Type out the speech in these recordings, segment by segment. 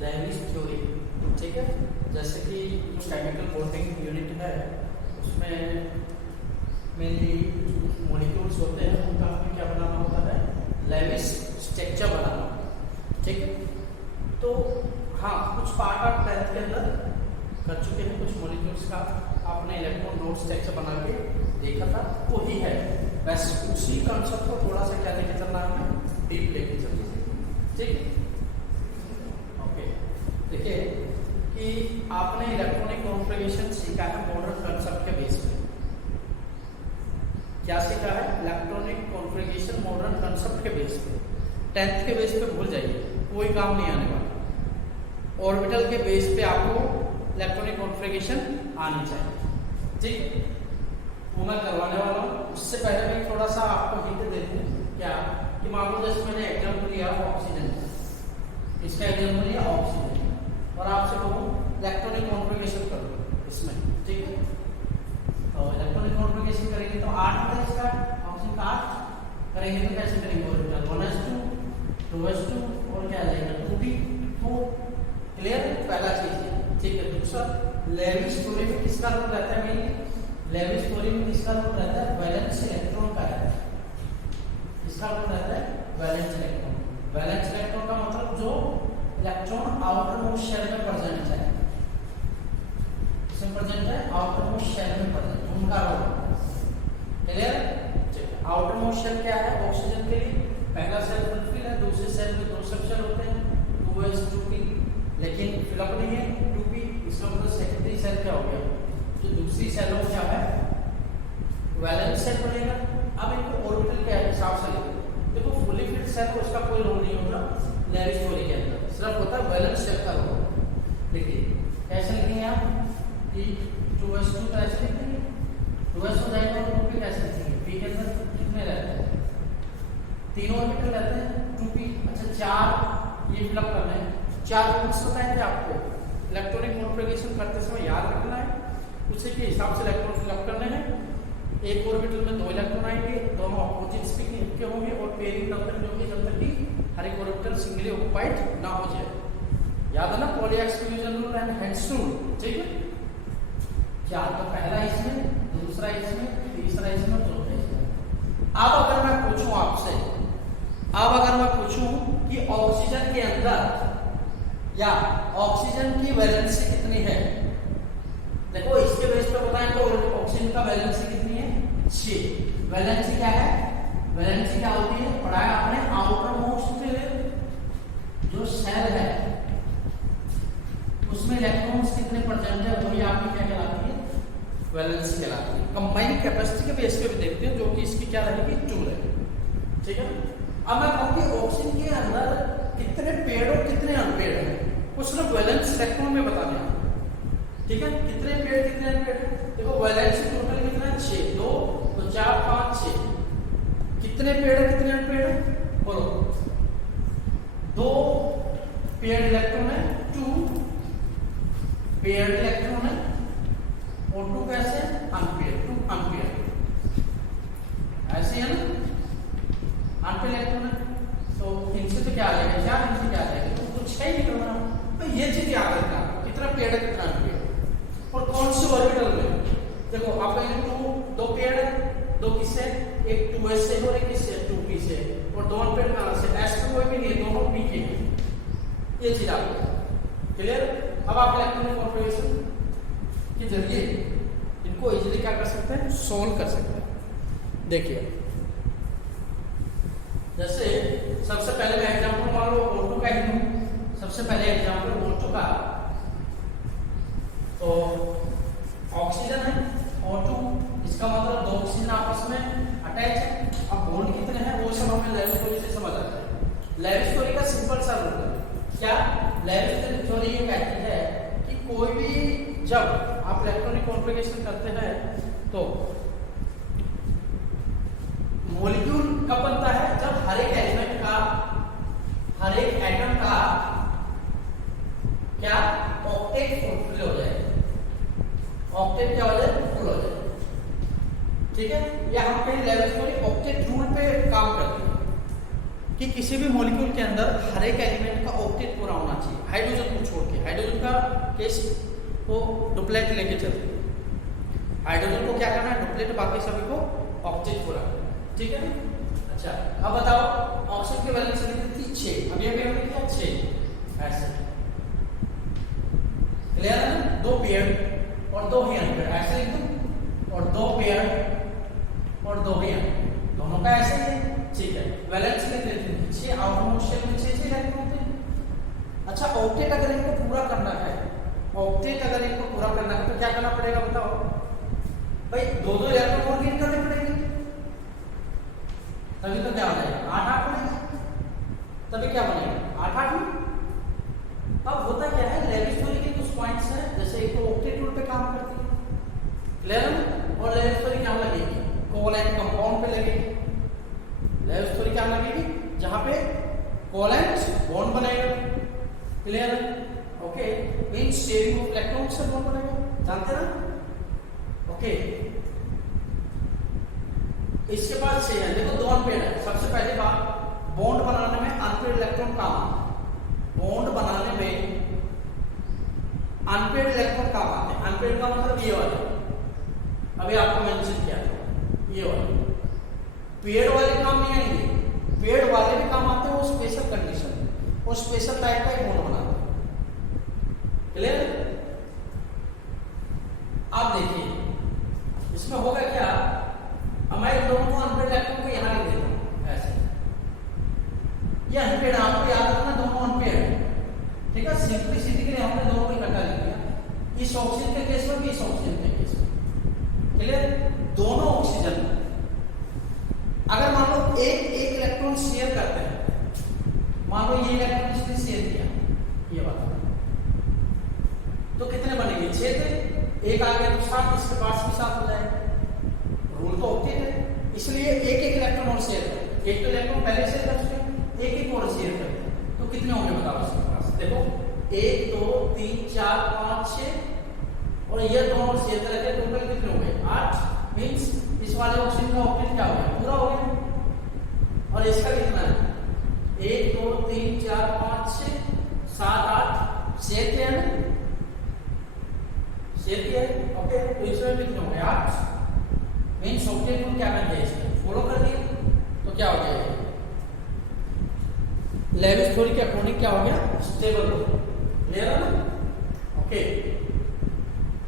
Levi's theory, ठीक है। जैसे कि जो केमिकल बॉन्डिंग यूनिट है उसमें मेनली मॉलिक्यूल्स होते हैं, उनका हमें क्या बनाना होता है, लेविस स्ट्रक्चर बनाना, ठीक है। तो हाँ, कुछ पार्ट आप 10th के अंदर कर चुके हैं, कुछ मॉलिक्यूल्स का आपने इलेक्ट्रॉन नोड स्ट्रक्चर बना के देखा था, वो ही है। वैसे उसी कंसेप्ट को थोड़ा सा क्या लेके चलना है, डीप लेके चलना है, ठीक है। ओके, देखिए कि आपने इलेक्ट्रॉनिक कॉन्फ़िगरेशन सीखा है मॉडर्न कंसेप्ट के बेस पे। क्या सीखा है? इलेक्ट्रॉनिक कॉन्फ़िगरेशन मॉडर्न कंसेप्ट के बेस पे। 10th के बेस पे भूल जाइए, कोई काम नहीं आने वाला। ऑर्बिटल के बेस पे आपको इलेक्ट्रॉनिक कॉन्फ़िगरेशन आनी चाहिए, ठीक है। वो मैं करवाने वाला हूँ। उससे पहले मैं थोड़ा सा आपको हिंट दे दूँ, क्या कि मान लो जैसे मैंने एग्जाम्पल लिया ऑक्सीजन, इसका एग्जाम्पल लिया ऑक्सीजन, और आपसे कहूँ इलेक्ट्रॉनिक कॉन्फ़िगरेशन करो इसमें, ठीक है। तो इलेक्ट्रॉनिक कॉन्फ़िगरेशन करेंगे तो 8 होगा इसका, ऑक्सीजन का 8 करेंगे तो कैसे करेंगे, ऑर्बिटल 1s2 2s2 और क्या आ जाएगा 2p4, क्लियर। पहला चीज है, ठीक है। दूसरा, लेविस थ्योरी में किसका रोल रहता है, मेनली लेविस थ्योरी में किसका रोल रहता है, वैलेंस इलेक्ट्रॉन का रहता है। किसका रोल रहता है, वैलेंस इलेक्ट्रॉन। वैलेंस इलेक्ट्रॉन का मतलब जो इलेक्ट्रॉन आउटर मोस्ट शेल में प्रेजेंट है, इसमें प्रेजेंट है आउटर मोस्ट शेल में प्रेजेंट, उनका role, clear. Outer most shell क्या है, ऑक्सीजन के लिए पहला सेल फुलफिल है, दूसरे सेल में 2 सब शेल होते हैं 2s 2p, लेकिन फिलअप नहीं है 2p, इसका मतलब सेकेंडरी सेल क्या हो गया, जो दूसरी सेल हो क्या है, वैलेंस सेल बनेगा। अब इनको ऑर्बिटल के हिसाब से लिखो, देखो फुली फिल्ड सेल को इसका कोई रोल नहीं होता लेविस थ्योरी के अंदर, सिर्फ होता है वैलेंस सेल का रोल। देखिए कैसे लिखेंगे आप कि 2s2 कैसे लिखेंगे, 2s हो जाएगा और 2p कैसे लिखेंगे, p के अंदर कितने रहते हैं, 3 ऑर्बिटल रहते हैं 2p। अच्छा 4 ये फिलअप करना है, 4 रूट्स बताएंगे आपको इलेक्ट्रॉनिक कॉन्फ़िगरेशन करते समय याद रखना है, उसी के हिसाब से इलेक्ट्रॉन फिलअप करने हैं। एक ऑर्बिटल में 2 इलेक्ट्रॉन आएंगे, दोनों अपोजिट स्पीड के होंगे और पेयरिंग तब तक होगी जब तक कि हर एक ऑर्बिटल सिंगली ऑक्युपाइड ना हो जाए। याद है ना, poly exclusion rule and hence rule, ठीक है। 4 तो पहला इसमें, दूसरा इसमें, तीसरा इसमें, चौथा इसमें। अब अगर मैं पूछूं आपसे, अब अगर मैं पूछूं कि ऑक्सीजन के अंदर या ऑक्सीजन की वैलेंसी कितनी है, देखो इसके बेस पे बताएं तो ऑक्सीजन का वैलेंसी कितनी है, 6। वैलेंसी क्या है, वैलेंसी क्या होती है, पढ़ाया आपने, आउटर मोस्ट जो सेल है उसमें इलेक्ट्रॉन्स कितने प्रेजेंट है, वही आपकी क्या कहलाती है, वैलेंसी कहलाती है। कंबाइंड कैपेसिटी के बेस पे भी देखते हैं, जो कि इसकी क्या रहेगी, 2 रहेगी, ठीक है। अब मैं कहूँ कि ऑक्सीजन के अंदर कितने पेड़ और कितने अनपेड़ है, वो सिर्फ वैलेंस इलेक्ट्रॉन में बताने हैं, ठीक है। कितने पेड़ कितने अनपेड़, देखो वैलेंसी टोटल कितना है 6, 2 तो 4 5 6, कितने पेड़ है कितने अनपेड़ है, बोलो। 2 पेड़ इलेक्ट्रॉन है, 2 पेड़ इलेक्ट्रॉन है और 2 कैसे अनपेड़, 2 अनपेड़, ऐसे है ना, अनपेड़ इलेक्ट्रॉन है। तो इनसे तो क्या आ जाएगा, 4 इनसे क्या आ जाएगा, तो कुछ है ही निकलना। तो ये चीज याद रखना, कितना पेड़ है कितना अनपेड़, और कौन से ऑर्बिटल में। देखो आप 2 पेड़ है, 2 किससे, एक 2s से और एक किससे 2p से, और 2 पेड़ कहां से, s पे कोई भी नहीं है, दोनों p के हैं। ये चीज आपको क्लियर। अब आप इलेक्ट्रॉनिक कॉन्फ़िगरेशन के जरिए इनको इजीली क्या कर सकते हैं, सोल्व कर सकते हैं। देखिए जैसे सबसे पहले मैं एग्जांपल मान लो O2 का ही लूं, सबसे पहले एग्जांपल O2 का, तो ऑक्सीजन है O2, इसका मतलब 2 ऑक्सीजन आपस में अटैच है। अब बॉन्ड कितने हैं वो सब हमें लेविस थ्योरी से समझ आता है। लेविस थ्योरी का सिंपल सा रूल है, क्या लेविस थ्योरी ये कहती है कि कोई भी जब आप इलेक्ट्रॉनिक कॉन्फ़िगरेशन करते हैं तो मॉलिक्यूल कब बनता है, जब हर एक एलिमेंट का, हर एक एटम का क्या ऑक्टेट फुल हो जाए, ऑक्टेट क्या हो जाए, फुल हो जाए, ठीक है। या हम कहीं लेविस थ्योरी ऑक्टेट रूल पे काम करते हैं, कि किसी भी मॉलिक्यूल के अंदर हर एक एलिमेंट का ऑक्टेट पूरा होना चाहिए, हाइड्रोजन को छोड़ के। हाइड्रोजन का केस को डुप्लेट लेके चलते हैं। हाइड्रोजन को क्या करना है? डुप्लेट, बाकी सभी को ऑक्टेट पूरा, ठीक है। अच्छा, अब बताओ ऑक्सीजन की वैलेंस कितनी थी? 6। अभी हमने किया 6 ऐसे, क्लियर है ना? 2 पेयर और 2 ही अनपेयर, ऐसे लिख दो, और 2 पेयर और 2 ही अनपेयर, दोनों का ऐसे ही है, ठीक है। वैलेंस लिख लेते हैं 6, आउटरमोस्ट शेल में 6 इलेक्ट्रॉन होते हैं। अच्छा, ऑक्टेट अगर इनको पूरा करना है, ऑक्टेट अगर इनको पूरा करना है तो क्या करना पड़ेगा बताओ भाई? 2-2 इलेक्ट्रॉन और गेन करने पड़ेंगे, तभी तो क्या हो जाएगा? 8-8 बनेगा, तभी क्या बनेगा? 8-8 में। अब होता क्या है, लेविस थ्योरी के कुछ पॉइंट्स हैं, जैसे एक तो ऑक्टेट रूल पे काम करती है, क्लियर है? और लेविस थ्योरी क्या लगेगी? कोवैलेंट कंपाउंड पे लगेगी। लेविस थ्योरी क्या लगेगी? जहां पे कोवैलेंट बॉन्ड बनेगा, क्लियर है? Okay, means sharing of electron से बॉन्ड बनेगा, जानते ना? ओके, इसके बाद से है, देखो 2 अनपेयर है। सबसे पहले बात, बॉन्ड बनाने में अनपेयर इलेक्ट्रॉन काम आते हैं। बॉन्ड बनाने में अनपेयर इलेक्ट्रॉन काम आते हैं। अनपेयर का मतलब ये वाले, अभी आपको मेंशन किया था, ये वाले पेड़ वाले काम नहीं आएंगे, पेड़ वाले भी काम आते हैं, वो स्पेशल कंडीशन में, वो स्पेशल टाइप का एक बॉन्ड बनाते हैं, क्लियर? आप देखिए इसमें होगा क्या, अब मैं इन दोनों को अनपेयर इलेक्ट्रॉन को यहां लिख देता हूं ऐसे, ये अनपेयर, आपको याद रखना दोनों अनपेयर है, ठीक है। सिंपलिसिटी के लिए हमने दोनों को इकट्ठा लिख दिया, इस ऑक्सीजन के केस में भी, इस ऑक्सीजन के केस में, क्लियर? दोनों ऑक्सीजन अगर मान लो एक इलेक्ट्रॉन शेयर करते हैं, मान लो ये इलेक्ट्रॉन इसने शेयर किया, ये बात, तो कितने बनेंगे? 6 थे, एक आ गया तो 7, इसके पास भी 7 हो जाएगा। रूल तो ऑक्टेट है, इसलिए एक इलेक्ट्रॉन और शेयर करते, एक तो इलेक्ट्रॉन पहले शेयर कर चुके, एक और शेयर करते हैं, तो कितने होंगे बताओ इसके पास? देखो 1 2 3 4 5 6 और ये दोनों शेयर करके टोटल कितने हो गए? 8। मींस इस वाले ऑक्सीजन का ऑक्टेट क्या हो गया? पूरा हो गया। और इसका कितना है? 1 2 3 4 5 6 7 8 शेयर किया है, शेयर किया है, ओके। तो इसमें कितने हो गए? 8। मींस ऑक्टेट रूल क्या कर दिया, इसको फॉलो कर दिया, तो क्या हो गया? लेविस थ्योरी के अकॉर्डिंग क्या हो गया? स्टेबल हो गया, क्लियर है ना? ओके,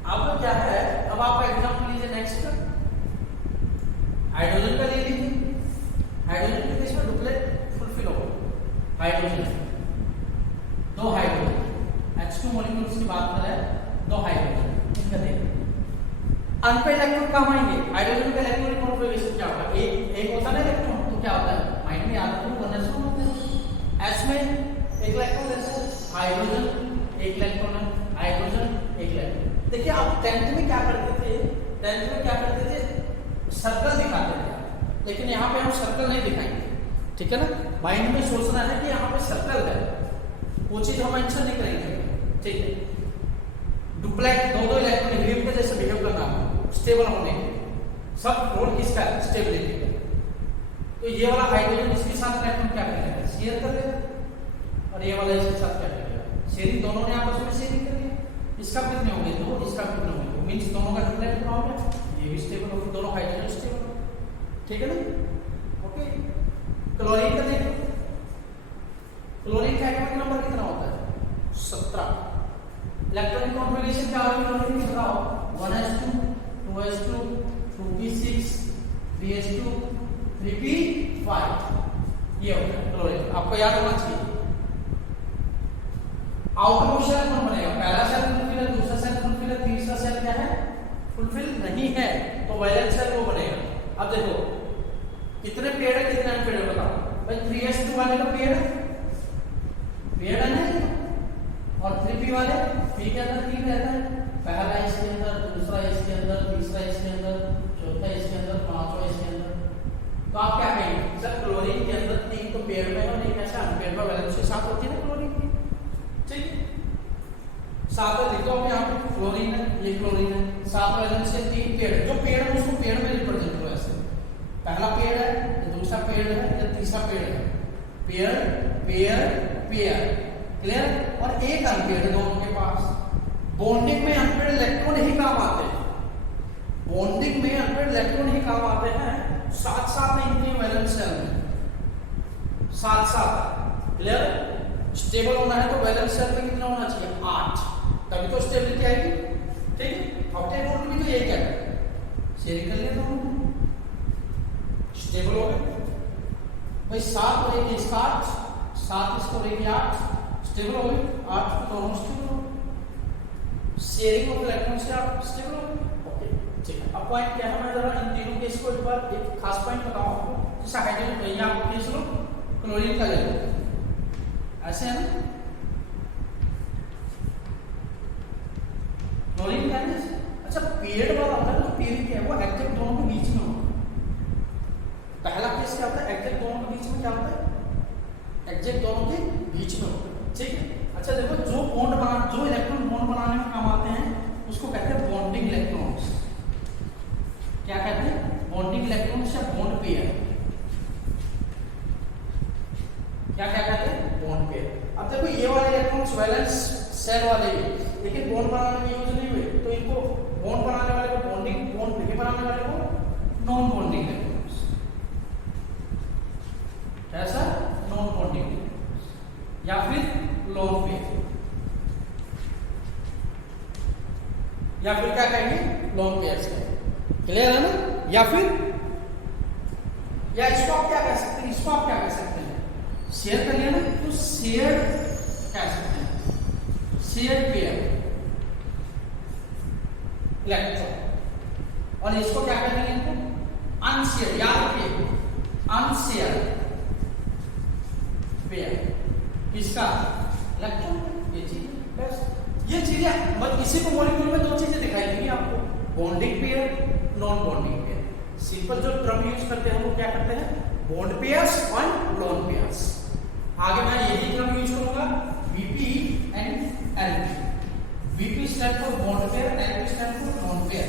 अब क्या है, अब आप एग्जांपल लीजिए नेक्स्ट, हाइड्रोजन का ले लीजिए। हाइड्रोजन के केस में डुप्लेट फुलफिल होगा, हाइड्रोजन 2 हाइड्रोजन H2 मॉलिक्यूल्स की बात कर रहे हैं, 2 हाइड्रोजन, इनका देखिए अनपेयर इलेक्ट्रॉन कहाँ आएंगे? हाइड्रोजन का इलेक्ट्रॉनिक कॉन्फ़िगरेशन क्या होगा? एक होता है ना इलेक्ट्रॉन, तो क्या होता है? माइंड में याद रखो, कन्वेंशन होता है। S में एक इलेक्ट्रॉन जैसे हाइड्रोजन एक इलेक्ट्रॉन है, हाइड्रोजन एक इलेक्ट्रॉन। देखिए आप 10th में क्या करते थे? 10th में क्या करते थे? सर्कल दिखाते थे, लेकिन यहाँ पे हम सर्कल नहीं दिखाएंगे, ठीक है ना? माइंड में सोचना है कि यहाँ पे सर्कल है, वो चीज हम मेंशन नहीं करेंगे, ठीक है। डुप्लेट 2-2 इलेक्ट्रॉन हीलियम के जैसे बिहेव करना, स्टेबल होने के सब रोल किसका है? स्टेबिलिटी का। तो ये वाला हाइड्रोजन इसके साथ इलेक्ट्रॉन क्या करेगा? शेयर कर लेगा, और ये वाला इसके साथ क्या करेगा? शेयरिंग, दोनों ने आपस में शेयरिंग कर लिया। इसका कितने होंगे? 2, इसका कितने होंगे? मींस दोनों का डुप्लेट बना हो गया, ये भी स्टेबल होगा, दोनों हाइड्रोजन स्टेबल, ठीक है ना? ओके, क्लोरीन का देखो, क्लोरीन का एटॉमिक नंबर कितना होता है? 17। इलेक्ट्रॉनिक कॉन्फ़िगरेशन क्या होगी क्लोरीन की? बताओ, 1s2 2s2 2p6 3s2 3p5, ये होता है क्लोरीन, आपको याद होना चाहिए। आउटरमोस्ट शेल कौन बनेगा? पहला शेल फुलफिल है, दूसरा शेल फुलफिल है, तीसरा शेल क्या है? फुलफिल नहीं है, तो वैलेंस शेल वो बनेगा। अब देखो कितने पेड़ है, कितने अनपेड़ है बताओ भाई? 3s2 वाले का पेड़ है ना, और 3p वाले p के अंदर 3 रहता है, पहला इसके अंदर, दूसरा इसके अंदर, तीसरा इसके अंदर, चौथा इसके अंदर, पांचवा इसके अंदर। तो आप क्या कहेंगे? सर क्लोरीन के अंदर 3 तो पेड़ में और एक ऐसा अनपेड़ में वैलेंस के साथ होती है ना क्लोरीन की, ठीक है। साथ में लिखो यहाँ पे क्लोरीन है, ये क्लोरीन है, साथ वैलेंस से 3 पेड़, जो पेड़ है उसको पेड़ में रिप्रेजेंट करो ऐसे, पहला पेड़ है, ये दूसरा पेड़ है, ये तीसरा पेड़ है, पेयर पेयर पेयर, क्लियर। और एक अनपेयर्ड दोनों के पास। बॉन्डिंग में अनपेयर्ड इलेक्ट्रॉन ही काम आते हैं, बॉन्डिंग में अनपेयर्ड इलेक्ट्रॉन ही काम आते हैं, साथ साथ में इनके वैलेंस शेल में साथ साथ, क्लियर। स्टेबल होना है तो वैलेंस शेल में कितना होना चाहिए, 8, तभी तो स्टेबिलिटी आएगी, ठीक है। ऑक्टेट रूट भी तो यही क्या है, शेयरिंग कर लिया दोनों, स्टेबल हो गए भाई। 7 और 1 इसका 8, 7 इसको 1 8, स्टेबल हो गए, 8 दोनों स्टेबल हो, शेयरिंग ऑफ इलेक्ट्रॉन से आप स्टेबल हो गए, ओके ठीक है। अब पॉइंट क्या है, मैं जरा इन तीनों केस को एक बार एक खास पॉइंट बताऊं आपको। जैसे हाइड्रोजन भैया आपको केस लो, क्लोरीन का ले लो, ऐसे है ना, क्लोरीन का है। अच्छा पेयर्ड वाला होता है, तो पेयरिंग क्या है, वो एग्जैक्ट दोनों के बीच में होता है। पहला केस क्या होता है, एग्जैक्ट दोनों के बीच में क्या होता है, एग्जैक्ट दोनों के बीच में होता है, ठीक है। अच्छा देखो, जो बॉन्ड बना, जो इलेक्ट्रॉन बॉन्ड बनाने में काम आते हैं उसको कहते हैं बॉन्डिंग इलेक्ट्रॉन्स। क्या कहते हैं, बॉन्डिंग इलेक्ट्रॉन्स या बॉन्ड पेयर। क्या क्या कहते हैं, बॉन्ड पेयर। अब देखो ये वाले इलेक्ट्रॉन्स वैलेंस शेल वाले ही, लेकिन बॉन्ड बनाने में यूज नहीं हुए, तो इनको बॉन्ड बनाने वाले को बॉन्डिंग, बॉन्ड नहीं बनाने वाले को नॉन बॉन्डिंग इलेक्ट्रॉन्स। ऐसा नॉन बॉन्डिंग या फिर लोन पेयर, या फिर क्या कहेंगे, लोन पेयर्स कहेंगे, क्लियर है ना। या फिर या इसको आप क्या कह सकते हैं, इसको आप क्या कह सकते हैं, शेयर कर लिया ना, तो शेयर कह सकते हैं, शेयर पेयर इलेक्ट्रॉन। और इसको क्या कहते हैं, इनको अनशेयर, याद रखिए अनशेयर पेयर, किसका, इलेक्ट्रॉन। ये चीज बस, ये चीजें बस इसी को मॉलिक्यूल में 2 चीजें दिखाई देंगी आपको, bonding pair, non bonding pair. Simple जो टर्म यूज करते हैं वो क्या करते हैं, बॉन्ड पेयर्स और लोन पेयर्स। आगे मैं यही टर्म यूज करूंगा, BP and LP. BP stand for bond pair, LP stand for non pair.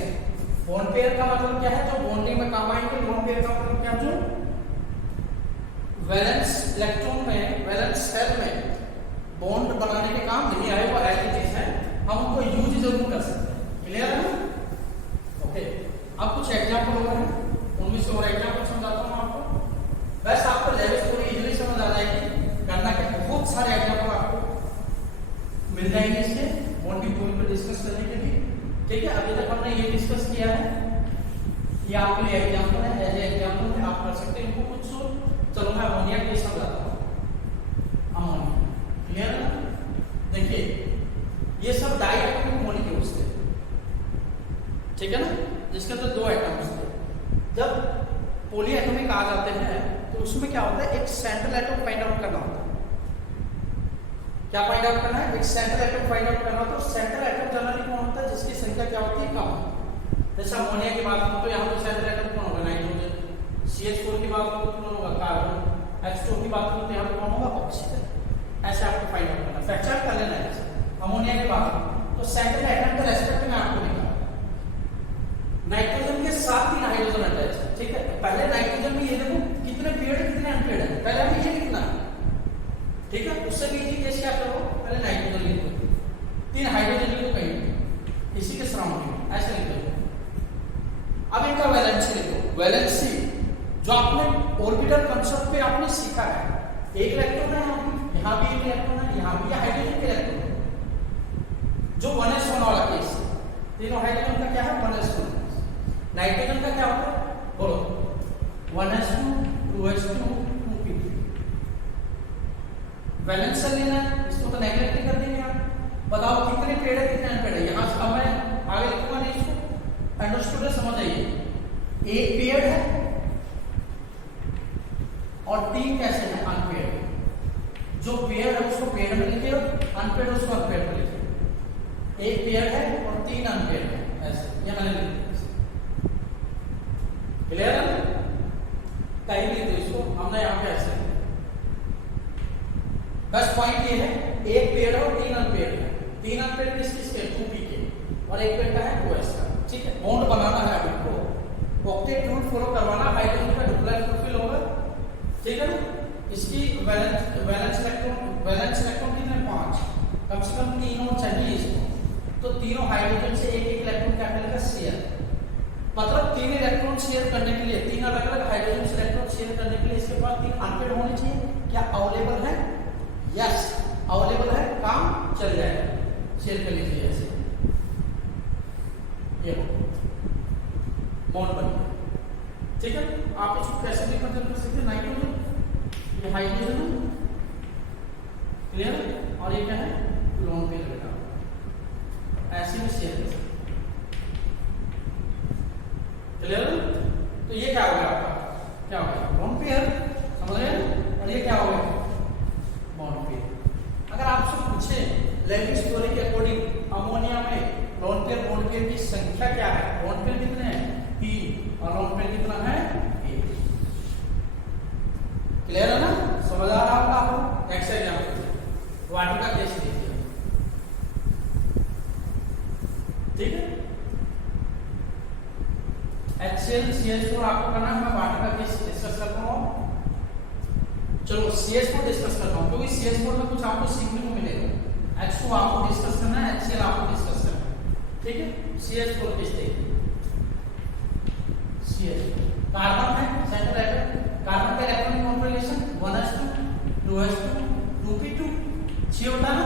Bond pair का मतलब क्या है, जो बॉन्डिंग में काम आएंगे। नॉन पेयर का मतलब क्या, जो वैलेंस इलेक्ट्रॉन में, वैलेंस शेल में बॉन्ड बनाने के काम नहीं आए, वो ऐसी चीज है, हम उनको यूज जरूर कर सकते हैं, क्लियर है ना, ओके। अब कुछ एग्जांपल हो रहे हैं, उनमें से और एग्जांपल समझाता हूं आपको, बस आपको लेवल थोड़ी इजीली समझ आ जाएगी। गणना के बहुत सारे एग्जांपल आपको मिल जाएंगे इसके बॉन्डिंग पॉइंट पर डिस्कस करने के लिए, ठीक है। अभी तक हमने ये डिस्कस किया है, ये आपके लिए एग्जांपल है, एज एग्जांपल है, आप कर सकते हैं इनको कुछ। चलो मैं अमोनिया केस समझाता हूं, अमोनिया, क्लियर है ना। देखिए ये सब डाइएटॉमिक मॉलिक्यूल्स थे, ठीक है ना, जिसके अंदर 2 एटम्स थे। जब पॉलीएटॉमिक आ जाते हैं तो उसमें क्या होता है, एक सेंट्रल एटम फाइंड आउट करना होता है। क्या फाइंड आउट करना है, एक सेंट्रल एटम फाइंड आउट करना होता है। सेंट्रल एटम जनरली कौन होता है, जिसकी संख्या क्या होती है, कम। जैसे अमोनिया की बात करूं तो यहाँ पे सेंट्रल एटम कौन होगा, नाइट्रोजन। CH4 की बात करूं तो कौन होगा, कार्बन। H2 की बात करूं तो यहाँ पे कौन होगा, ऑक्सीजन। ऐसे आपको फाइंड आउट करना, फ्रैक्चर कर लेना है। अमोनिया की बात तो सेंट्रल एटम के रेस्पेक्ट में आपको निकालना, नाइट्रोजन के साथ 3 हाइड्रोजन अटैच है, ठीक है। पहले नाइट्रोजन में ये देखो कितने पेयर्ड कितने अनपेयर्ड है, पहले हमें ये लिखना है, ठीक है। उससे भी इजी केस क्या करो, पहले नाइट्रोजन लिख दो, 3 हाइड्रोजन लिखो कहीं इसी के सराउंडिंग, ऐसे लिख दो। अब इनका वैलेंसी लिखो, वैलेंसी जो आपने ऑर्बिटल कंसेप्ट पे आपने सीखा है, एक इलेक्ट्रॉन है यहाँ भी एक इलेक्ट्रॉन है, यहाँ भी हाइड्रोजन के इलेक्ट्रॉन, जो 1s1 वाला केस, तीनों हाइड्रोजन का क्या है, 1s1। नाइट्रोजन का क्या होता है, बोलो, 1s2 2s2 2p3। Valence shell लेना है, इसको तो नेगलेक्ट कर देंगे आप। बताओ कितने पेड़ है, कितने अनपेड़ है। यहाँ से अब मैं आगे लिखूंगा नहीं, इसको अंडरस्टूड है, समझ आइए। एक पेड़ है और 3 कैसे है, अनपेड। जो पेयर है उसको पेयर में लिखिए, अनपेड उसको अनपेड में लिखिए। एक पेयर है और 3 अनपेड है, ऐसे ये मैंने लिख दिया, क्लियर है। कहीं भी तो इसको हमने यहाँ पे ऐसे, बस पॉइंट ये है, एक पेयर है और 3 अनपेड है। 3 अनपेड किस किसके, 2p के, और एक पेयर का है 2s का, ठीक है। बॉन्ड बनाना है अभी को, ऑक्टेट रूल फॉलो करवाना, हाइड्रोजन का डुप्लेट फुलफिल होगा, ठीक है ना। इसकी वैलेंस इलेक्ट्रॉन कितने 5, कम से कम 3 और चाहिए इसको, तो तीनों हाइड्रोजन से एक एक इलेक्ट्रॉन क्या मिलेगा शेयर, मतलब 3 इलेक्ट्रॉन शेयर करने के लिए 3 अलग अलग हाइड्रोजन से इलेक्ट्रॉन शेयर करने के लिए इसके पास 3 अनपेड होने चाहिए। क्या अवेलेबल है? यस अवेलेबल है, काम चल जाएगा। शेयर कर लीजिए ऐसे, ये बॉन्ड बन गया, ठीक है। आप इसको कैसे भी कंसिडर कर सकते हैं, नाइट्रोजन ये हाइड्रोजन है, क्लियर, और ये क्या है लोन पेयर बेटा, ऐसे भी शेयर कर सकते, क्लियर। तो ये क्या हो गया आपका, क्या हो गया लोन पेयर, समझ गए, और ये क्या हो गया बॉन्ड पेयर। अगर आपसे पूछे लेविस थ्योरी के अकॉर्डिंग अमोनिया में लोन पेयर बॉन्ड पेयर की संख्या क्या है, लोन पेयर कितने हैं 3 और लोन पेयर कितना है 1, क्लियर है ना, समझ आ रहा होगा आपको। नेक्स्ट एग्जांपल वाटर का केस लीजिए, ठीक है, HCl CH4 आपको करना है, मैं वाटर का केस डिस्कस करता हूँ। चलो CH4 डिस्कस करता हूँ, क्योंकि CH4 में कुछ आपको सीखने को मिलेगा। H2 आपको डिस्कस करना है, HCl आपको डिस्कस करना है, ठीक है। CH4 किस देखिए, CH4 कार्बन है सेंटर एटम, कार्बन का electronic configuration 1s2 2s2 2p2, 6 होता है ना,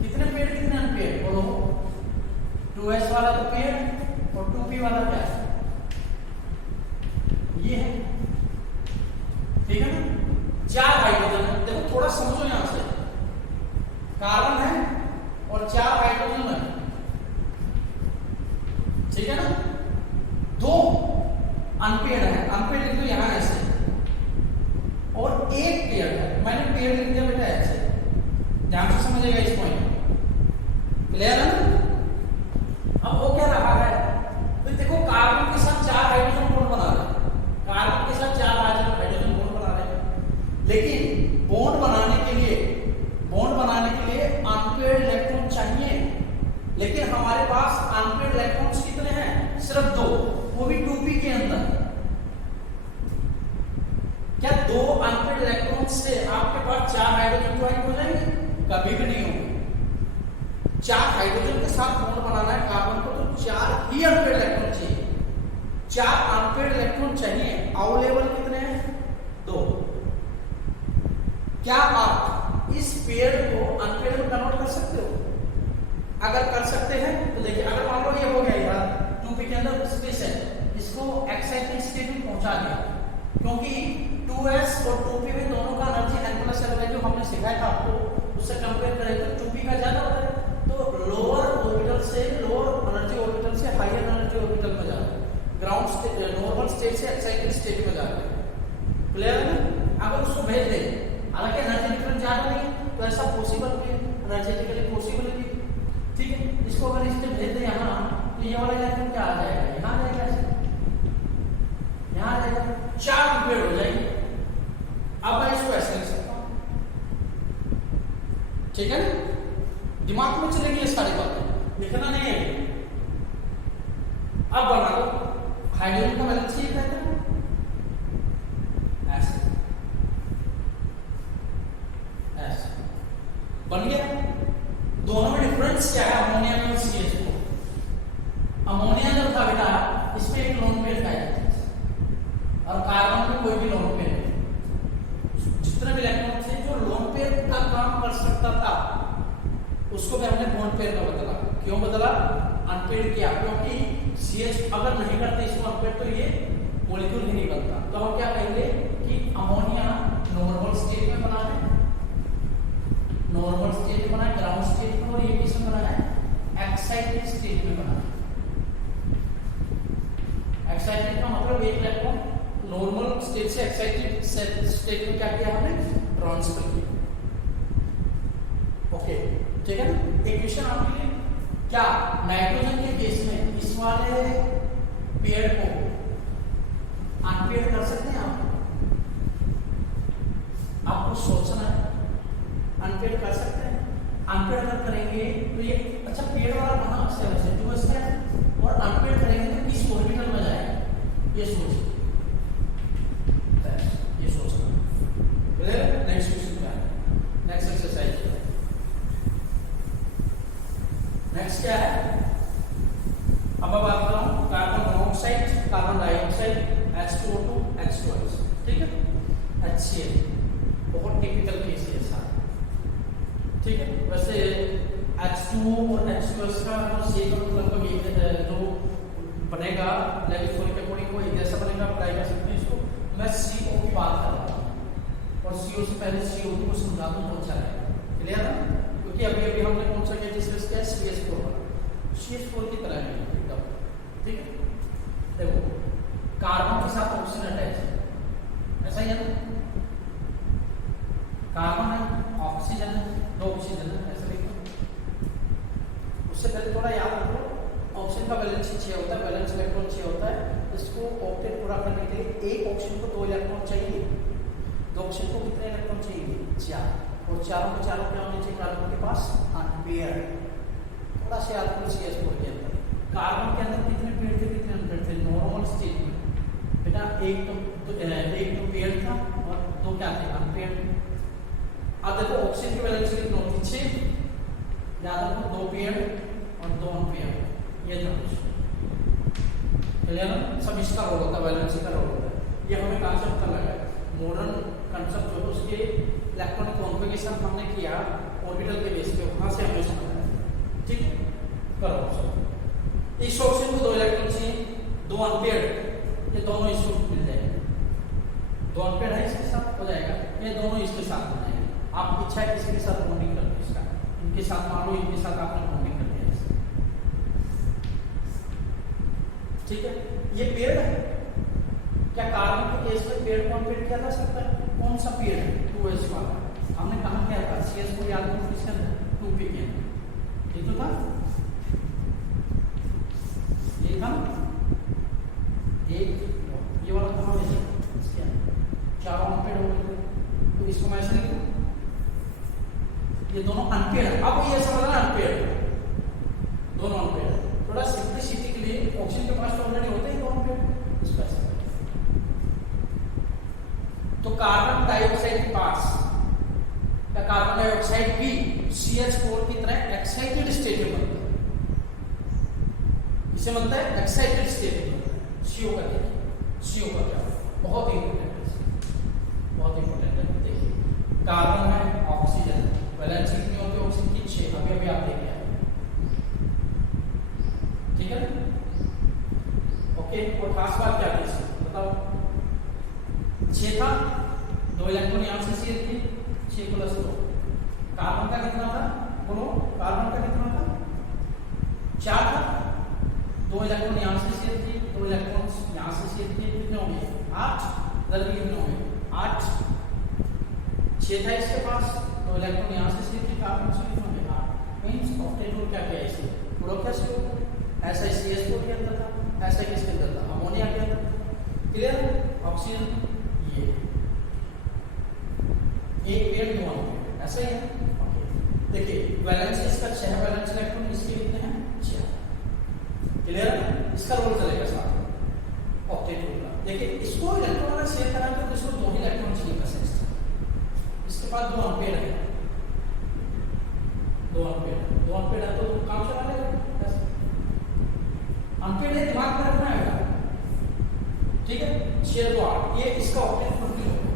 कितने पेयर कितने अनपेयर बोलो, 2s वाला तो पेयर और 2p वाला क्या है, ये है, ठीक है ना। 4 हाइड्रोजन है, देखो थोड़ा समझो यहां से, कार्बन है और 4 हाइड्रोजन है, ठीक है ना, 2 अनपेयर्ड है, अनपेयर्ड लिख दो यहां ऐसे, और 1 पेयर है, मैंने पेयर लिख दिया बेटा ऐसे, ध्यान से समझिएगा इस पॉइंट, क्लियर है ना। अब वो क्या रहा है, तो देखो कार्बन के साथ 4 हाइड्रोजन बॉन्ड बना रहे हैं, कार्बन के साथ 4 हाइड्रोजन बॉन्ड बना रहे हैं, लेकिन बॉन्ड बनाने के लिए अनपेयर्ड इलेक्ट्रॉन चाहिए, लेकिन हमारे पास अनपेयर्ड इलेक्ट्रॉन्स कितने हैं, सिर्फ 2, वो भी 2p के अंदर। क्या 2 अनपेयर्ड इलेक्ट्रॉन्स से आपके पास 4 हाइड्रोजन ज्वाइन हो जाएंगे, कभी भी नहीं होंगे। 4 हाइड्रोजन के साथ बॉन्ड बनाना है कार्बन को, तो 4 ही अनपेयर्ड इलेक्ट्रॉन चाहिए, 4 अनपेयर्ड इलेक्ट्रॉन चाहिए, अवेलेबल कितने हैं 2। क्या आप इस पेयर को अनपेयर में कन्वर्ट कर सकते हो, अगर कर सकते हैं तो देखिए, अगर मान लो ये हो गया यार 2p के अंदर स्पेस है, इसको एक्साइटिंग स्टेट में पहुंचा दिया, क्योंकि 2s और 2p में दोनों का एनर्जी n+l है, जो हमने सिखाया था आपको, उससे कंपेयर करें तो 2p का ज्यादा होता है, तो लोअर ऑर्बिटल से लोअर एनर्जी ऑर्बिटल से हायर एनर्जी ऑर्बिटल में जाता है, ग्राउंड स्टेट नॉर्मल स्टेट से एक्साइटिंग स्टेट में जाता है, क्लियर है ना। अगर उसको भेज दे, हालांकि एनर्जी डिफरेंस ज्यादा नहीं तो ऐसा पॉसिबल भी है, एनर्जेटिकली पॉसिबल भी, ठीक है। इसको अगर इसमें भेज दे यहाँ, तो ये वाला इलेक्ट्रॉन क्या आ जाएगा, यहाँ आ जाएगा ऐसे, यहाँ आ जाएगा, 4 अनपेयर्ड हो जाएंगे। अब मैं इसको ऐसे लिख सकता हूँ, ठीक है ना, दिमाग में चलेगी ये सारी बातें, लिखना नहीं है। अब बना दो हाइड्रोजन का वैलेंस ये कहते हैं ऐसे, ऐसे बन गया। दोनों में डिफरेंस क्या है, अमोनिया में और CH4। अमोनिया जो था बेटा, इसमें एक लोन पेयर था और कार्बन में कोई भी लोन पेयर नहीं, जितने भी इलेक्ट्रॉन थे जो लोन पेयर का काम कर सकता था उसको भी हमने बॉन्ड पेयर का बदला। क्यों बदला, अनपेयर किया, क्योंकि CH अगर नहीं करते इसको अनपेयर तो ये मॉलिक्यूल ही नहीं बनता। तो हम क्या कहेंगे कि अमोनिया नॉर्मल स्टेट में बना है, नॉर्मल स्टेट में बना है, ग्राउंड स्टेट में, और ये किसमें बना है, एक्साइटेड स्टेट में बना है। एक्साइटेड का मतलब एक इलेक्ट्रॉन नॉर्मल स्टेट से एक्साइटेड स्टेट में क्या किया हमने, ट्रांसफर किया। ओके, ठीक है ना। एक क्वेश्चन आपके लिए, क्या नाइट्रोजन के केस में इस वाले पेयर को अनपेयर कर सकते हैं आप? आपको सोचना है, अनपेयर कर सकते हैं। अनपेयर अगर करेंगे तो ये अच्छा पेयर वाला बना वैसे 2s है, और अनपेयर करेंगे तो किस ऑर्बिटल में जाएगा, ये सोचिए, ये सोचना। नेक्स्ट क्या है, अब मैं बात कर रहा हूँ carbon monoxide, carbon dioxide, H2O2, H2S, ठीक है, HCl, बहुत टिपिकल केस है सारा, ठीक है। वैसे H2O और H2S का सेम लगभग जो बनेगा लेविस के अकॉर्डिंग वो एक जैसा बनेगा, अप्लाई कर सकते हैं इसको। मैं CO की बात कर रहा हूँ और CO से पहले CO2 को समझा दूं तो अच्छा रहेगा, क्लियर है, क्योंकि अभी हमने कौन सा किया डिस्कस किया, CH4 की तरह है एकदम, ठीक है। देखो कार्बन के साथ ऑक्सीजन अटैच है, ऐसा ही है ना, कार्बन है, ऑक्सीजन है, दो ऑक्सीजन है, ऐसा लिखो। उससे पहले थोड़ा याद रखो, ऑक्सीजन का वैलेंस 6 होता है, वैलेंस इलेक्ट्रॉन 6 होता है। इसको ऑक्टेट पूरा करने के लिए एक ऑक्सीजन को 2 इलेक्ट्रॉन चाहिए, दो ऑक्सीजन को कितने इलेक्ट्रॉन चाहिए, 4, और चारों के चारों क्या होने चाहिए कार्बन के पास, अनपेयर। थोड़ा सा याद करो CH4 के अंदर कार्बन के अंदर कितने पेयर थे, कितने अनपेयर थे, नॉर्मल स्टेट में बेटा एक तो पेयर था और दो क्या थे, अनपेयर। अब देखो ऑक्सीजन की वैलेंस कितनी होती है, 6, याद रखो 2 पेयर और 2 अनपेयर, ये था क्लियर ना, सब इसका रोल होता है, वैलेंसी का रोल होता है। ये हमें कांसेप्ट का लगा है, मॉडर्न कांसेप्ट जो उसके इलेक्ट्रॉनिक कॉन्फ़िगरेशन हमने किया ऑर्बिटल के बेस पे, वहां से हमें समझ आया, ठीक है। करो सब, इस ऑक्सीजन को 2 इलेक्ट्रॉन चाहिए, 2 अनपेयर, ये दोनों इसको मिल जाएंगे, 2 अनपेयर है इसके साथ हो जाएगा, ये दोनों इसके साथ हो जाएंगे। आप इच्छा है किसी के साथ बॉन्डिंग कर दो, इसका इनके साथ मान लो, इनके साथ आपने बॉन्डिंग कर दिया, ठीक है। ये पेड़ है, क्या कार्बन के केस में पेड़ कौन पेड़ किया जा सकता है, कौन सा पेड़ है, 2s वाला, हमने कहा क्या था, CS को याद करो, इसके अंदर 2p के ठीक तो था, ये था एक, ये वाला कहाँ है, इसके अंदर 4 अनपेड हो गए, तो इसको मैं ऐसे लिखूं, ये दोनों अनपेड है। अब ये समझना अनपेड, दोनों अनपेड, थोड़ा सिंपलिसिटी के लिए ऑक्सीजन के पास तो ऑलरेडी होते हैं 2 अनपेड, इसको ऐसे तो कार्बन डाइऑक्साइड के पास क्या, कार्बन डाइऑक्साइड भी CH4 की तरह एक्साइटेड स्टेट में बनता है, इसे बनता है एक्साइटेड स्टेट में बनता है। CO का क्या, CO का क्या, बहुत इंपॉर्टेंट है, बहुत इंपॉर्टेंट है। देखिए कार्बन है, ऑक्सीजन है, वैलेंसी कितनी होती है ऑक्सीजन की, 6, अभी आप देख आए, ठीक है। ओके, और खास बात क्या है बताओ, 6 था, 2 इलेक्ट्रॉन यहां से शेयर किए, 6 + 2, कार्बन का कितना था, बोलो कार्बन का कितना था, 4 था, 2 इलेक्ट्रॉन यहां से शेयर किए, 2 इलेक्ट्रॉन यहां से शेयर किए, कितने हो गए, 8, जल्दी कितने हो गए, 8, 6 था इसके पास, 2 इलेक्ट्रॉन यहां से शेयर किए, कार्बन से कितने हो गए, 8, मींस ऑक्टेट क्या किया इसे पूरा कैसे होगा, ऐसा CH4 के अंदर था, ऐसा किसके अंदर था, अमोनिया के अंदर, क्लियर। ऑक्सीजन ये एक पेयर 2 अनपेयर, ऐसा ही है। ओके, देखिए वैलेंस इसका 6 वैलेंस इलेक्ट्रॉन, इसके कितने हैं, 6, क्लियर है। इसका रोल चलेगा साथ ऑक्टेट रोल का। देखिए इसको इलेक्ट्रॉन अगर शेयर करा तो इसको 2 ही इलेक्ट्रॉन चाहिए बस, इसके पास 2 अनपेयर है, 2 अनपेयर है तो काम चला लेगा, अनपेयर है, दिमाग में रखना है, ठीक है। 6 2 8, ये इसका ऑक्टेट फुलफिल होगा,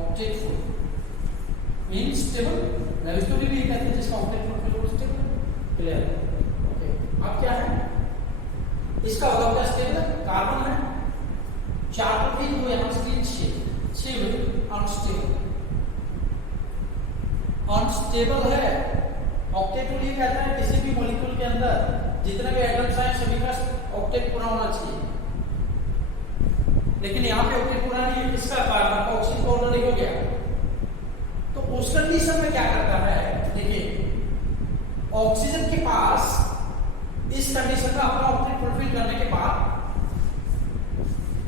ऑक्टेट फुल मींस स्टेबल, लेविस्टोरी भी कहते हैं जिसका ऑक्टेट फुलफिल हो, स्टेबल, क्लियर। ओके, अब क्या है इसका होगा क्या, स्टेबल, कार्बन है 4 पर 3, 2 यहां से 6 अनस्टेबल, अनस्टेबल है। ऑक्टेट फुल ये कहता है किसी भी मॉलिक्यूल के अंदर जितने भी एटम्स हैं सभी का ऑक्टेट पूरा होना चाहिए, लेकिन यहाँ पे ऑक्टेट पूरा नहीं है, किसका, कार्बन का, ऑक्सीजन का ऑलरेडी हो गया, तो उस कंडीशन में क्या करता है, देखिए ऑक्सीजन के पास इस कंडीशन का अपना ऑक्टेट फुलफिल करने के बाद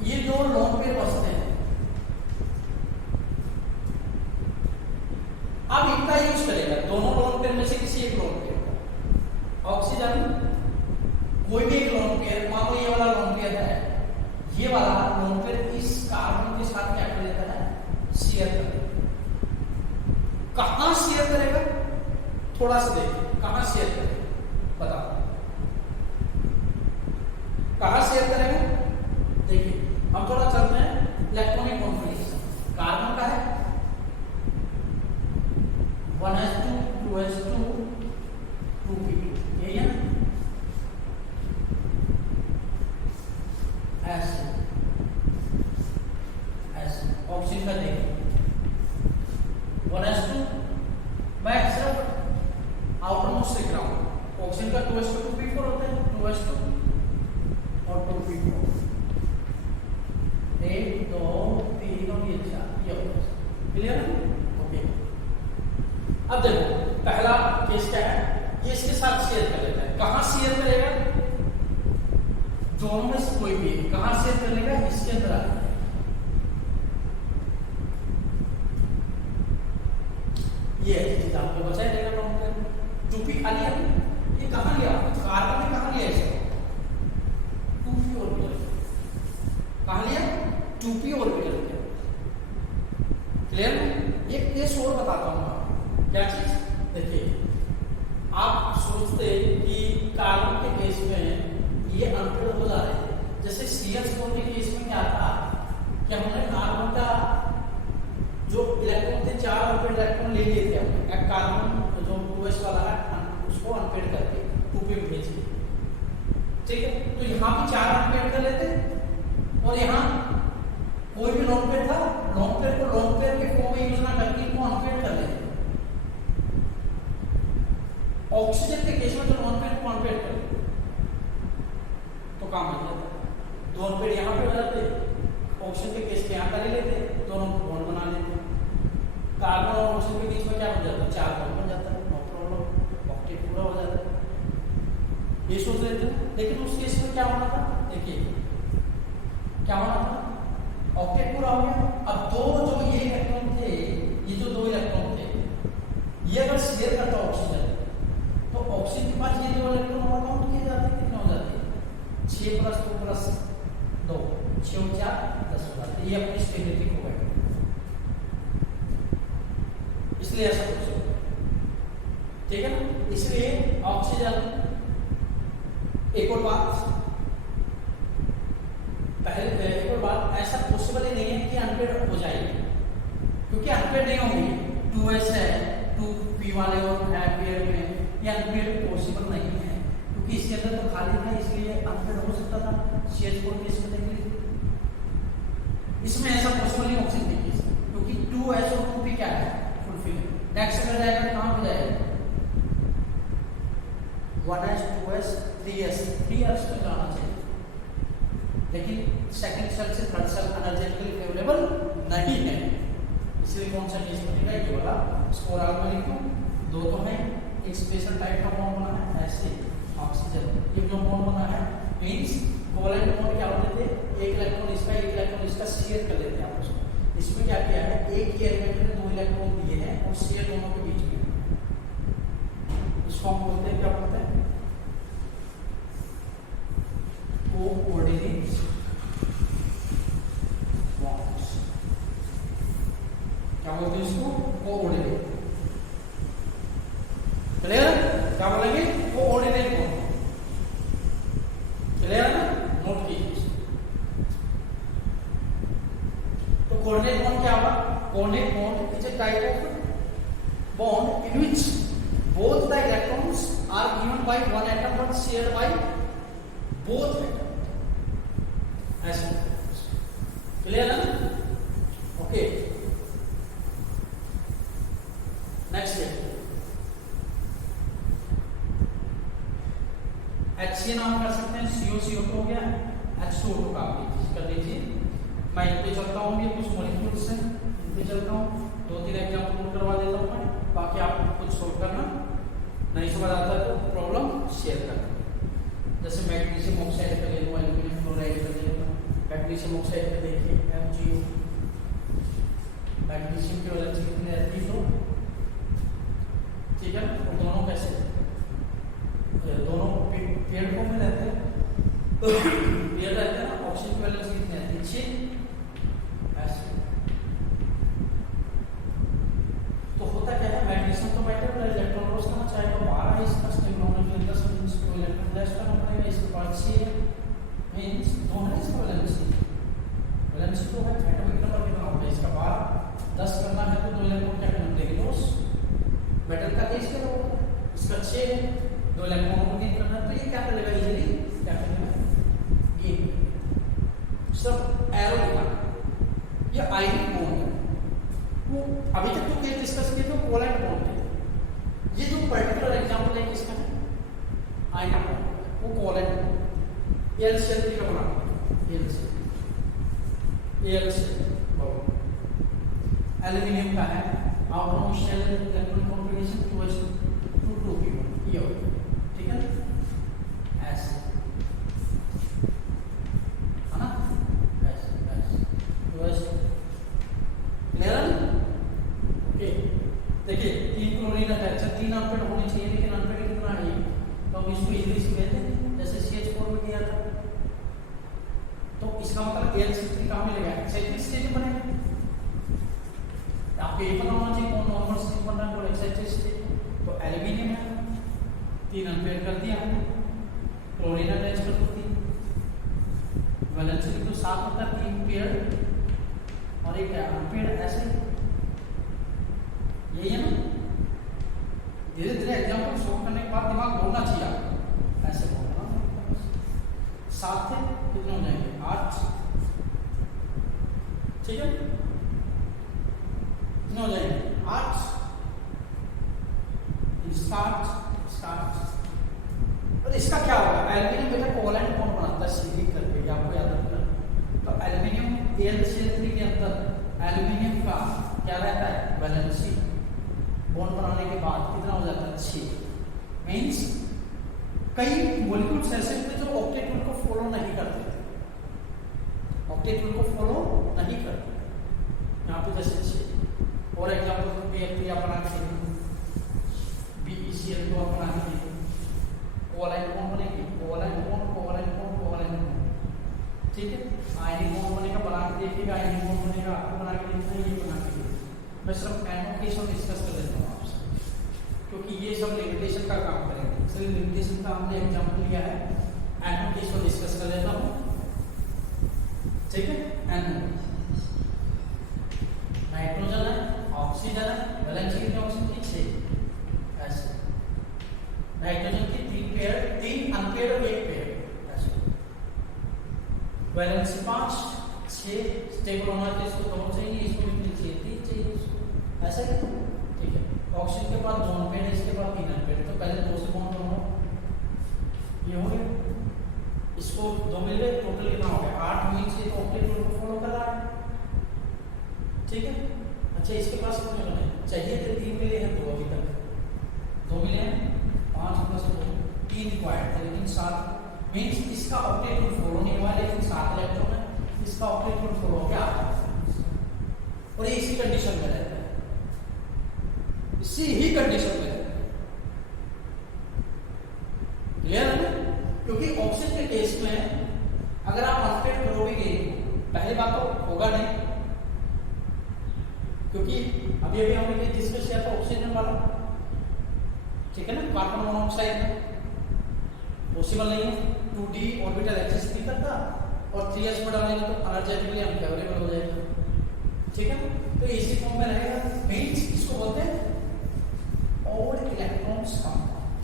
ये 2 लोन पेयर बचते हैं, अब इनका यूज करेगा, दोनों लोन पेयर में से किसी एक लोन पेयर, ऑक्सीजन कोई भी एक लोन पेयर, मान लो ये वाला लोन पेयर है, ये वाला लोन पेयर इस कार्बन के साथ क्या कर लेता है, शेयर कर लेता है। कहां शेयर करेगा, थोड़ा सा देखिए, कहाँ शेयर करेंगे बताओ, कहाँ शेयर करेंगे? देखिए हम थोड़ा चलते हैं इलेक्ट्रॉनिक कॉन्फ़िगरेशन। कार्बन का है 1s2 2s2 2p2, यही है ना? ऐसे ऐसे ऑक्सीजन का देखिए 1s2 मैं सिर्फ आउटर मोस्ट लिख रहा हूँ। ऑक्सीजन का 2s2 2p4 होता है, 2s2 और 2p4, 1 2 3 और ये 4, ये होगा। क्लियर है? ओके। अब देखो पहला केस क्या है, ये इसके साथ शेयर कर लेता है। कहां शेयर करेगा? दोनों में से कोई भी कहां शेयर कर लेगा? इसके अंदर आ जाएगा। ये चीज आपको बचाया जाएगा। टूपी खाली है, ये कहां लिया? कार्बन ने कहां लिया इसे? 2p orbital. कहां लिया? 2p ऑर्बिटल के। क्लियर? एक केस और बताता हूं आपको। क्या चीज? देखिए आप सोचते कि कार्बन के केस में ये अनपेड हो जा रहे हैं, जैसे CH4 के केस में क्या था कि हमने कार्बन का जो इलेक्ट्रॉन थे 4 अनपेड इलेक्ट्रॉन ले लिए थे हमने, एक कार्बन जो 2s वाला है उसको अनपेड करके 2p भेज दिए। ठीक है, तो यहाँ भी 4 अनपेड कर लेते और यहाँ कोई भी लॉन्ग पेड था, लॉन्ग पेड को लॉन्ग पेड के फॉर्म में यूज ना करके इनको अनपेड कर लेते। ऑक्सीजन के केस में जो लॉन्ग पेड को अनपेड कर तो काम हो जाता, दो अनपेड यहाँ पे हो जाते, ऑक्सीजन के केस में यहाँ कर लेते, दोनों बॉन्ड बना लेते। कार्बन और ऑक्सीजन के बीच में क्या बन जाता है? 4 बॉन्ड बन जाता है, नो प्रॉब्लम, ऑक्टेट पूरा हो जाता है। ये सोच लेते हैं। लेकिन उस केस में क्या होना था? देखिए क्या होना था? ऑक्टेट पूरा हो गया। अब दो जो ये इलेक्ट्रॉन थे, ये जो 2 इलेक्ट्रॉन थे, ये अगर शेयर करता ऑक्सीजन तो ऑक्सीजन के पास ये जो इलेक्ट्रॉन और काउंट किए जाते, कितने हो जाते? 6 + 2 + 2, 6 और 4 10 हो जाते। ये अपनी स्टेबिलिटी को बैठ, इसलिए ऐसा कुछ होता है। ठीक है ना? इसलिए ऑक्सीजन, एक और बात, पहले एक और बात, ऐसा पॉसिबल ही नहीं है कि अनपेड हो जाएगी, क्योंकि अनपेड नहीं होगी। 2s है, 2p वाले और है पेयर में, ये अनपेड पॉसिबल नहीं है, क्योंकि इसके अंदर तो खाली था, इसलिए अनपेड हो सकता था। CH4 केस में देख लीजिए, इसमें ऐसा पॉसिबल नहीं ऑक्सीजन के केस, क्योंकि 2s और 2p क्या है? फुलफिल। नेक्स्ट अगर जाएगा कहां पे जाएगा? 1s 2s 3s, 3s में जाना चाहिए, लेकिन सेकंड सेल से थर्ड सेल एनर्जेटिकली अवेलेबल नहीं है, इसलिए कौन सा केस बनेगा? ये वाला। स्कोर में लिखो, 2 तो है, एक स्पेशल टाइप का बॉन्ड बना है ऐसे ऑक्सीजन, ये जो बॉन्ड बना है मींस कोवेलेंट बॉन्ड क्या होते थे? एक इलेक्ट्रॉन इसका, एक इलेक्ट्रॉन इसका शेयर कर लेते हैं आपस में। इसमें क्या किया है? एक ही एलिमेंट में 2 इलेक्ट्रॉन दिए हैं और शेयर दोनों के बीच में, इसको हम बोलते हैं, क्या बोलते हैं? Coordinate bonds. क्या बोलते हैं इसको? कोऑर्डिनेट। क्लियर? क्या बोलेंगे? Coordinate bond. क्लियर है ना? नोट कीजिए। तो कोऑर्डिनेट बॉन्ड क्या होगा? Coordinate bond is a type of bond in which both the electrons are given by one atom but shared by both atoms. ऐसे क्लियर है ना? ओके, नेक्स्ट है HCl नाम कर सकते हैं, CO हो गया, H2O का आप कर लीजिए। मैं इन पे चलता हूँ, ये कुछ मॉलिक्यूल्स हैं, इन पे चलता हूँ, 2-3 एग्जाम्पल नोट करवा देता हूँ मैं, बाकी आप कुछ सोल्व करना, नहीं समझ आता है तो प्रॉब्लम शेयर करना। जैसे मैग्नीशियम ऑक्साइड का ले लो, एल्यूमिनियम क्लोराइड का ले लो। मैग्नीशियम ऑक्साइड का देखिए MgO, मैग्नीशियम की वजह से कितने रहती है, ठीक है। और दोनों कैसे, दोनों पेड़ फॉर्म में रहते हैं, तो पेड़ रहते हैं ना, ऑक्सीजन की वैलेंसी कितनी रहती है? 6 ऐसे। तो होता क्या है, मैग्नीशियम तो मेटल इलेक्ट्रॉन लॉस करना चाहेगा 12, पास 6 है, मींस 2 है इसका वैलेंसी, वैलेंसी तो है, एटॉमिक नंबर कितना होगा इसका 12, 10 करना है तो 2 इलेक्ट्रॉन क्या करना पड़ेगा लॉस, मेटल का केस क्या होगा, इसका 6 है, 2 इलेक्ट्रॉन को गेन करना है तो ये क्या करेगा इजीली, क्या करेगा ये सब एरो दिखाना, ये आयनिक बॉन्ड है, वो अभी तक तो केस डिस्कस किए तो कोवैलेंट बॉन्ड है, ये जो पर्टिकुलर एग्जांपल है किसका है, आयनिक बॉन्ड, वो कोवैलेंट एल शेल का बनाना, एल शेल एल्यूमिनियम का है, outer shell electron configuration 2s2 ये होगा, ठीक है ऐसे है ना, ऐसे ऐसे 2s क्लियर है, ओके। देखिए 3 क्लोरीन अटैच, 3 अनपेड होनी चाहिए लेकिन अनपेड कितना है, तो हम इसको इजीली से कहते हैं जैसे CH4 में किया था, तो इसका मतलब Al3 कहाँ मिलेगा, एक्साइटिक स्टेट बनेगा, आपको ये पता होना चाहिए कौन नॉर्मल स्टेट बन रहा है और एक्साइटिक स्टेट, तो एल्यूमिनियम है 3 अनपेयर कर दिया, क्लोरीन अटैच कर दी, वैलेंसी तो साथ होता है 3 पेयर और एक अनपेयर, ऐसे यही है ना, धीरे धीरे एग्जांपल सॉल्व करने के बाद दिमाग बोलना चाहिए आपको, ऐसे बोलना, 7 थे कितने हो जाएंगे 8, ठीक है कितने हो जाएंगे 8, स्टार्ट और इसका क्या होगा, एल्यूमिनियम बेटा कोवैलेंट बॉन्ड बनाता है सीधी करके, ये आपको याद रखना, तो एल्यूमिनियम Al3 के अंदर एल्यूमिनियम का क्या रहता है वैलेंसी, बॉन्ड बनाने के बाद कितना हो जाता है 6, मींस कई मॉलिक्यूल्स ऐसे थे जो ऑक्टेट रूल को फॉलो नहीं करते थे, ऑक्टेट रूल को फॉलो नहीं करते, यहाँ पे जैसे 6 और एग्जांपल BF3 आप बना के BeCl2 आप बना के कोवैलेंट बॉन्ड बनेगी, covalent bond covalent bond covalent bond, ठीक है आयनिक बॉन्ड बनेगा, बना के देखिएगा आयनिक बॉन्ड बनेगा, आपको बना के देखना है, ये बना के देखिए, मैं सिर्फ एनोटेशन डिस्कस कर देता हूँ आपसे, क्योंकि ये सब लिमिटेशन का काम करेंगे, इसलिए लिमिटेशन का हमने एग्जांपल लिया है, एनोटेशन डिस्कस कर लेता हूँ, ठीक है एनो नाइट्रोजन है, ऑक्सीजन है, वैलेंसी कितनी ऑक्सीजन की 6, ऐसे नाइट्रोजन की 3 पेयर, 3 अनपेयर और 1 पेयर, ऐसे वैलेंसी 5, 6 स्टेबल होना चाहिए, इसको 2 चाहिए, इसको कितनी चाहिए 3 चाहिए, इसको ऐसे ठीक है, ऑक्सीजन के बाद 2 अनपेयर है, इसके बाद 3 अनपेयर, तो पहले 2 से बॉन्ड करो, ये हो गया, इसको 2 मिल गए, टोटल कितना हो गया 8, मींस ये ऑक्टेट रूल को फॉलो कर रहा है, ठीक है। अच्छा इसके पास कितने बने चाहिए थे, 3 मिले हैं, 2 अभी तक 2 मिले हैं, 5 + 2 3 रिक्वायर्ड थे, लेकिन 7 मींस इसका ऑक्टेट रूल फॉलो नहीं हुआ, लेकिन 7 इलेक्ट्रॉन है, इसका ऑक्टेट रूल फॉलो हो गया, और ये इसी कंडीशन में रहता है, इसी ही कंडीशन में रहता है, क्लियर है ना, क्योंकि ऑक्सीजन के केस में अगर आप अनपेयर करोगे पहली बात तो होगा नहीं, क्योंकि अभी हमने डिस्कस किया था ऑक्सीजन वाला, ठीक है ना, कार्बन मोनोऑक्साइड पॉसिबल नहीं है, 2d ऑर्बिटल एक्सिस नहीं करता, और 3s पर डालेंगे तो एनर्जेटिकली अनफेवरेबल हो जाएगा, ठीक है, तो इसी फॉर्म में रहेगा, मींस इसको बोलते हैं ऑड इलेक्ट्रॉन्स कंपाउंड,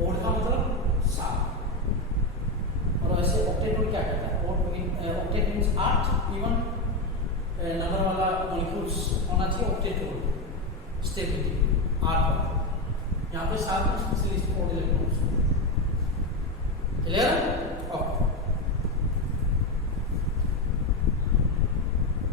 ऑड का मतलब 7, और वैसे ऑक्टेट रूल क्या कहता है, ऑक्टेट मींस 8 इवन नंबर वाला मॉलिक्यूल्स होना चाहिए, ऑक्टेट रूल स्टेबिलिटी 8 पर, यहाँ पे 7 स्पेशलिस्ट ऑड इलेक्ट्रॉन्स, क्लियर है।